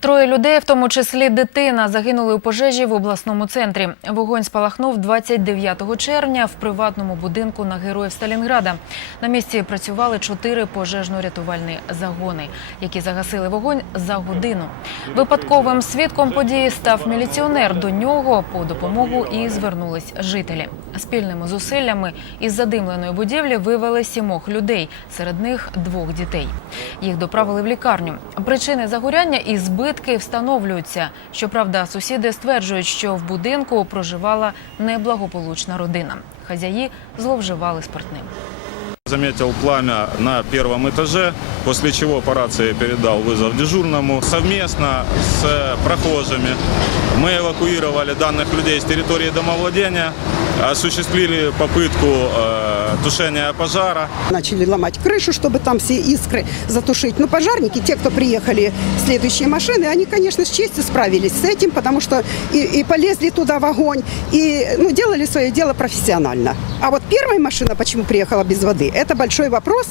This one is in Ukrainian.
Троє людей, в тому числі дитина, загинули у пожежі в обласному центрі. Вогонь спалахнув 29 червня в приватному будинку на героїв Сталінграда. На місці працювали чотири пожежно-рятувальні загони, які загасили вогонь за годину. Випадковим свідком події став міліціонер. До нього по допомогу і звернулись жителі. Спільними зусиллями із задимленої будівлі вивели сімох людей, серед них двох дітей. Їх доправили в лікарню. Причини загоряння і збитки встановлюються. Щоправда, сусіди стверджують, що в будинку проживала неблагополучна родина. Хазяї зловживали спиртним. Заметил пламя на первом этаже, после чего по рации передал вызов дежурному. Совместно с прохожими мы эвакуировали данных людей с территории домовладения, осуществили попытку э, тушения пожара. Начали ломать крышу, чтобы там все искры затушить. Но пожарники, те, кто приехали, следующие машины, они, конечно, с честью справились с этим, потому что и, и полезли туда в огонь, и ну, делали свое дело профессионально. А вот первая машина, почему приехала без воды, это большой вопрос.